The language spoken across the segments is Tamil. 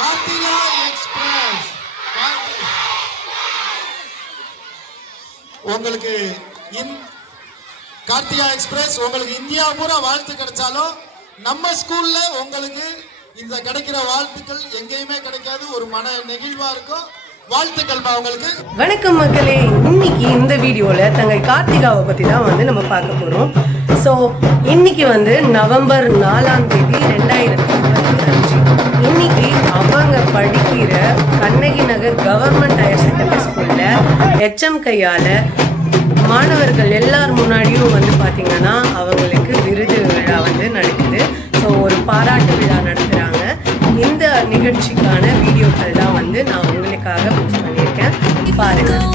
கார்த்திகா எக்ஸ்பிரஸ் உங்களுக்கு கார்த்திகா எக்ஸ்பிரஸ் உங்களுக்கு இந்தியா பூரா வாழ்த்து கிடைச்சாலும் நம்ம ஸ்கூல்ல உங்களுக்கு இந்த கிடைக்கிற வாழ்த்துக்கள் எங்கேயுமே கிடைக்காது. ஒரு மன நெகிழ்வா இருக்கும். வாழ்த்துக்கள் உங்களுக்கு. வணக்கம் மக்களே, இன்னைக்கு இந்த வீடியோல தங்கை கார்த்திகாவை பத்தி தான் நம்ம பார்க்க போறோம். ஸோ இன்னைக்கு நவம்பர் 4ஆம் தேதி 2025. இன்னைக்கு அவங்க படிக்கிற Kannagi Nagar government higher secondary ஸ்கூல்ல HM கையால மாணவர்கள் எல்லார் முன்னாடியும் பார்த்தீங்கன்னா அவங்களுக்கு விருது விழா நடக்குது. ஸோ ஒரு பாராட்டு விழா நடத்துகிறாங்க. இந்த நிகழ்ச்சிக்கான வீடியோக்கள் தான் நான் உங்களுக்காக போஸ்ட் பண்ணியிருக்கேன், பாருங்கள்.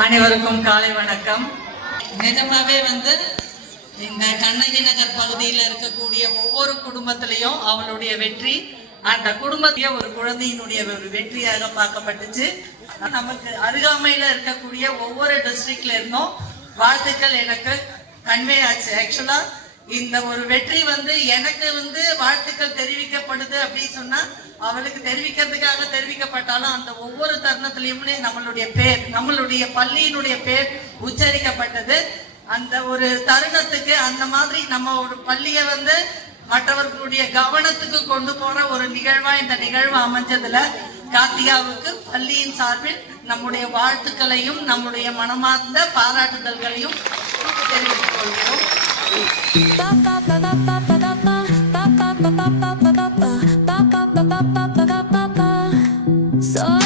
அனைவருக்கும் காலை வணக்கம். நிஜமாவே இந்த கண்ணகி நகர் பகுதியில் இருக்கக்கூடிய ஒவ்வொரு குடும்பத்திலையும் அவளுடைய வெற்றி, அந்த குடும்பத்தையே ஒரு குழந்தையினுடைய ஒரு வெற்றியாக பார்க்கப்பட்டுச்சு. நமக்கு அருகாமையில இருக்கக்கூடிய ஒவ்வொரு டிஸ்ட்ரிக்ட்ல இருந்தும் வாழ்த்துக்கள் எனக்கு கன்வே ஆச்சு. ஆக்சுவலா இந்த ஒரு வெற்றி எனக்கு வாழ்த்துக்கள் தெரிவிக்கப்படுது அப்படின்னு சொன்னா அவளுக்கு தெரிவிக்கிறதுக்காக தெரிவிக்கப்பட்டாலும் அந்த ஒவ்வொரு தருணத்திலையுமே நம்மளுடைய பள்ளியினுடைய பேர் உச்சரிக்கப்பட்டது. அந்த ஒரு தருணத்துக்கு அந்த மாதிரி நம்ம ஒரு பள்ளியை மற்றவர்களுடைய கவனத்துக்கு கொண்டு போற ஒரு நிகழ்வா இந்த நிகழ்வு அமைஞ்சதுல கார்த்திகாவுக்கு பள்ளியின் சார்பில் நம்முடைய வாழ்த்துக்களையும் நம்முடைய மனமார்ந்த பாராட்டுதல்களையும் தெரிவித்துக் கொள்கிறோம். So